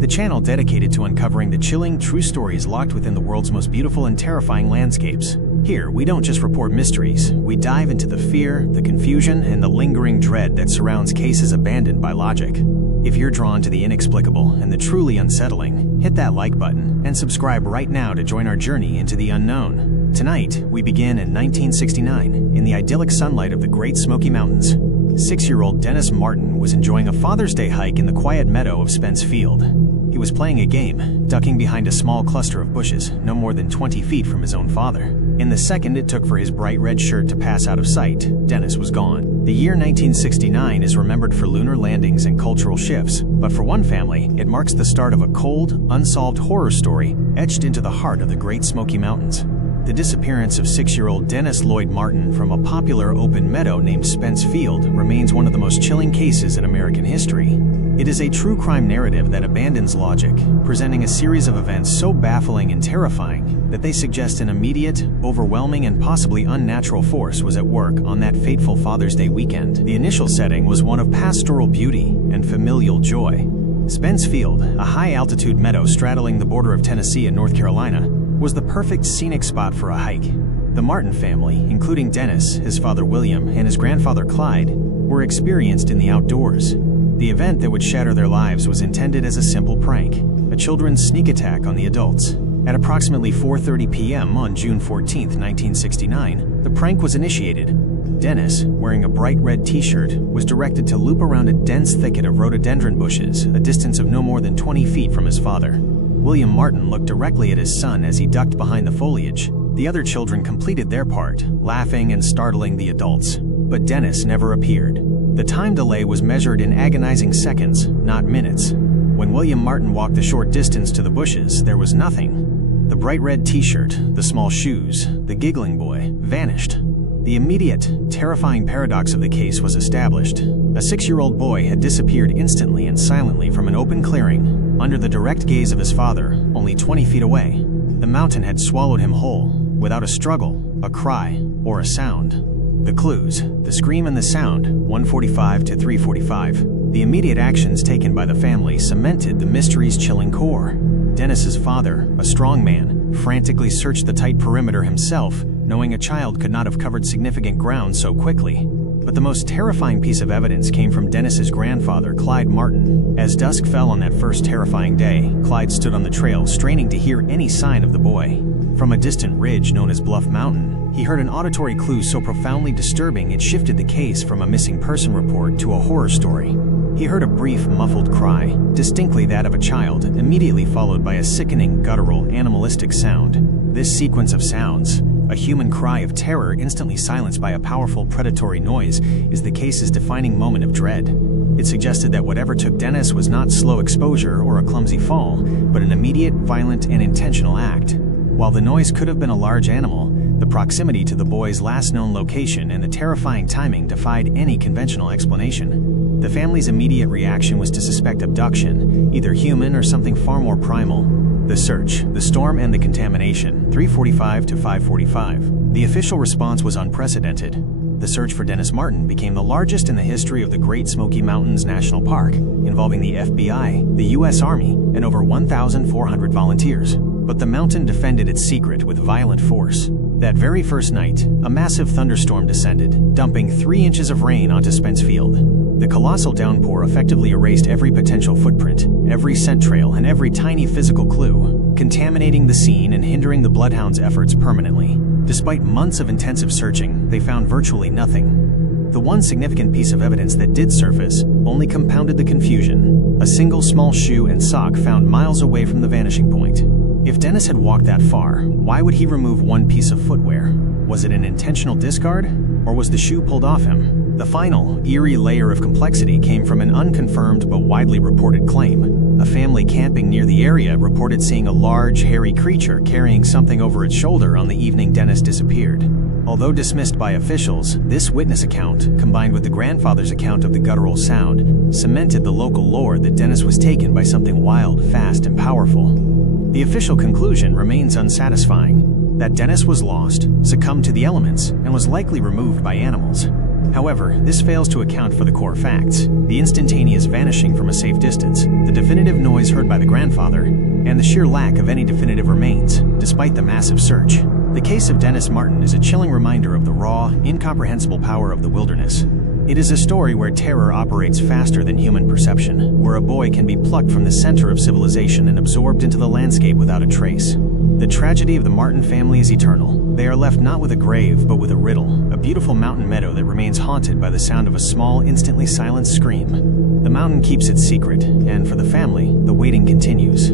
the channel dedicated to uncovering the chilling, true stories locked within the world's most beautiful and terrifying landscapes. Here, we don't just report mysteries, we dive into the fear, the confusion, and the lingering dread that surrounds cases abandoned by logic. If you're drawn to the inexplicable and the truly unsettling, hit that like button and subscribe right now to join our journey into the unknown. Tonight, we begin in 1969, in the idyllic sunlight of the Great Smoky Mountains. 6-year-old Dennis Martin was enjoying a Father's Day hike in the quiet meadow of Spence Field. He was playing a game, ducking behind a small cluster of bushes, no more than 20 feet from his own father. In the second it took for his bright red shirt to pass out of sight, Dennis was gone. The year 1969 is remembered for lunar landings and cultural shifts, but for one family, it marks the start of a cold, unsolved horror story etched into the heart of the Great Smoky Mountains. The disappearance of 6-year-old Dennis Lloyd Martin from a popular open meadow named Spence Field remains one of the most chilling cases in American history. It is a true crime narrative that abandons logic, presenting a series of events so baffling and terrifying that they suggest an immediate, overwhelming, and possibly unnatural force was at work on that fateful Father's Day weekend. The initial setting was one of pastoral beauty and familial joy. Spence Field, a high-altitude meadow straddling the border of Tennessee and North Carolina, was the perfect scenic spot for a hike. The Martin family, including Dennis, his father William, and his grandfather Clyde, were experienced in the outdoors. The event that would shatter their lives was intended as a simple prank, a children's sneak attack on the adults. At approximately 4:30 p.m. on June 14, 1969, the prank was initiated. Dennis, wearing a bright red t-shirt, was directed to loop around a dense thicket of rhododendron bushes, a distance of no more than 20 feet from his father. William Martin looked directly at his son as he ducked behind the foliage. The other children completed their part, laughing and startling the adults. But Dennis never appeared. The time delay was measured in agonizing seconds, not minutes. When William Martin walked the short distance to the bushes, there was nothing. The bright red t-shirt, the small shoes, the giggling boy, vanished. The immediate, terrifying paradox of the case was established. A 6-year-old boy had disappeared instantly and silently from an open clearing, under the direct gaze of his father, only 20 feet away. The mountain had swallowed him whole, without a struggle, a cry, or a sound. The clues, the scream and the sound, 1:45 to 3:45. The immediate actions taken by the family cemented the mystery's chilling core. Dennis's father, a strong man, frantically searched the tight perimeter himself, knowing a child could not have covered significant ground so quickly. But the most terrifying piece of evidence came from Dennis's grandfather, Clyde Martin. As dusk fell on that first terrifying day, Clyde stood on the trail, straining to hear any sign of the boy. From a distant ridge known as Bluff Mountain, he heard an auditory clue so profoundly disturbing it shifted the case from a missing person report to a horror story. He heard a brief, muffled cry, distinctly that of a child, immediately followed by a sickening, guttural, animalistic sound. This sequence of sounds, a human cry of terror instantly silenced by a powerful predatory noise, is the case's defining moment of dread. It suggested that whatever took Dennis was not slow exposure or a clumsy fall, but an immediate, violent, and intentional act. While the noise could have been a large animal, the proximity to the boy's last known location and the terrifying timing defied any conventional explanation. The family's immediate reaction was to suspect abduction, either human or something far more primal. The search, the storm, and the contamination, 3:45 to 5:45. The official response was unprecedented. The search for Dennis Martin became the largest in the history of the Great Smoky Mountains National Park, involving the FBI, the U.S. Army, and over 1,400 volunteers. But the mountain defended its secret with violent force. That very first night, a massive thunderstorm descended, dumping 3 inches of rain onto Spence Field. The colossal downpour effectively erased every potential footprint, every scent trail, and every tiny physical clue, contaminating the scene and hindering the bloodhounds' efforts permanently. Despite months of intensive searching, they found virtually nothing. The one significant piece of evidence that did surface only compounded the confusion: a single small shoe and sock found miles away from the vanishing point. If Dennis had walked that far, why would he remove one piece of footwear? Was it an intentional discard, or was the shoe pulled off him? The final, eerie layer of complexity came from an unconfirmed but widely reported claim. A family camping near the area reported seeing a large, hairy creature carrying something over its shoulder on the evening Dennis disappeared. Although dismissed by officials, this witness account, combined with the grandfather's account of the guttural sound, cemented the local lore that Dennis was taken by something wild, fast, and powerful. The official conclusion remains unsatisfying: that Dennis was lost, succumbed to the elements, and was likely removed by animals. However, this fails to account for the core facts: the instantaneous vanishing from a safe distance, the definitive noise heard by the grandfather, and the sheer lack of any definitive remains, despite the massive search. The case of Dennis Martin is a chilling reminder of the raw, incomprehensible power of the wilderness. It is a story where terror operates faster than human perception, where a boy can be plucked from the center of civilization and absorbed into the landscape without a trace. The tragedy of the Martin family is eternal. They are left not with a grave, but with a riddle, a beautiful mountain meadow that remains haunted by the sound of a small, instantly silenced scream. The mountain keeps its secret, and for the family, the waiting continues.